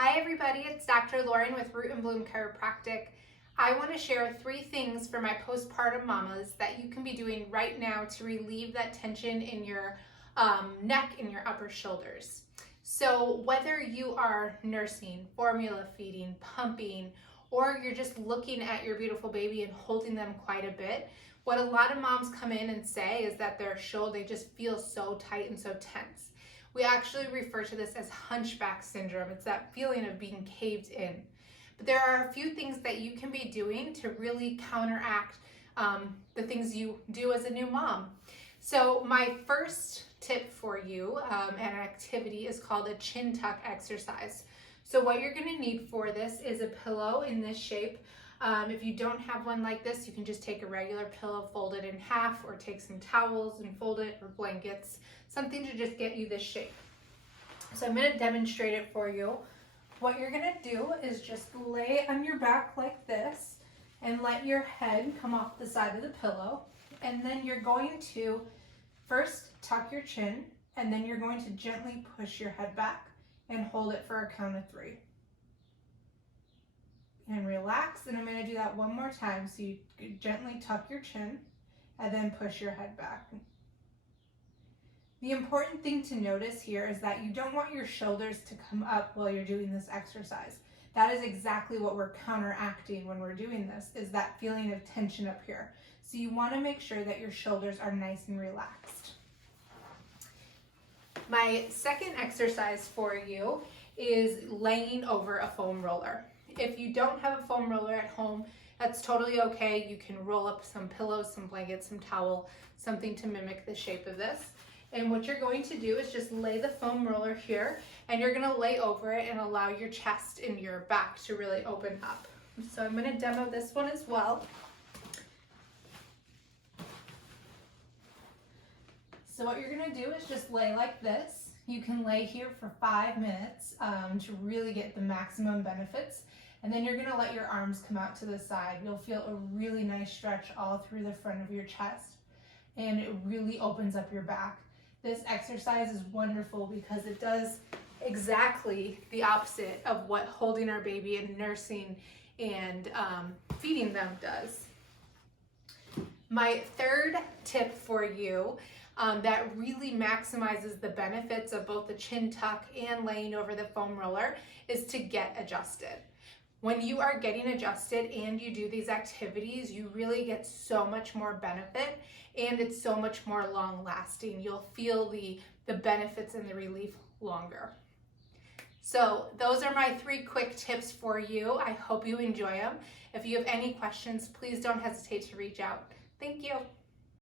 Hi everybody, it's Dr. Lauren with Root and Bloom Chiropractic. I want to share 3 things for my postpartum mamas that you can be doing right now to relieve that tension in your neck and your upper shoulders. So whether you are nursing, formula feeding, pumping, or you're just looking at your beautiful baby and holding them quite a bit, what a lot of moms come in and say is that their shoulder just feels so tight and so tense. We actually refer to this as hunchback syndrome. It's that feeling of being caved in. But there are a few things that you can be doing to really counteract the things you do as a new mom. So my first tip for you and activity is called a chin tuck exercise. So what you're going to need for this is a pillow in this shape. If you don't have one like this, you can just take a regular pillow, fold it in half, or take some towels and fold it, or blankets, something to just get you this shape. So I'm going to demonstrate it for you. What you're going to do is just lay on your back like this and let your head come off the side of the pillow. And then you're going to first tuck your chin, and then you're going to gently push your head back and hold it for a count of 3. And relax, and I'm going to do that one more time. So you gently tuck your chin and then push your head back. The important thing to notice here is that you don't want your shoulders to come up while you're doing this exercise. That is exactly what we're counteracting when we're doing this, is that feeling of tension up here. So you want to make sure that your shoulders are nice and relaxed. My second exercise for you is laying over a foam roller. If you don't have a foam roller at home, that's totally okay. You can roll up some pillows, some blankets, some towel, something to mimic the shape of this. And what you're going to do is just lay the foam roller here, and you're going to lay over it and allow your chest and your back to really open up. So I'm going to demo this one as well. So what you're going to do is just lay like this. You can lay here for 5 minutes to really get the maximum benefits. And then you're going to let your arms come out to the side. You'll feel a really nice stretch all through the front of your chest, and it really opens up your back. This exercise is wonderful because it does exactly the opposite of what holding our baby and nursing and feeding them does. My third tip for you that really maximizes the benefits of both the chin tuck and laying over the foam roller is to get adjusted. When you are getting adjusted and you do these activities, you really get so much more benefit, and it's so much more long lasting. You'll feel the benefits and the relief longer. So those are my 3 quick tips for you. I hope you enjoy them. If you have any questions, please don't hesitate to reach out. Thank you.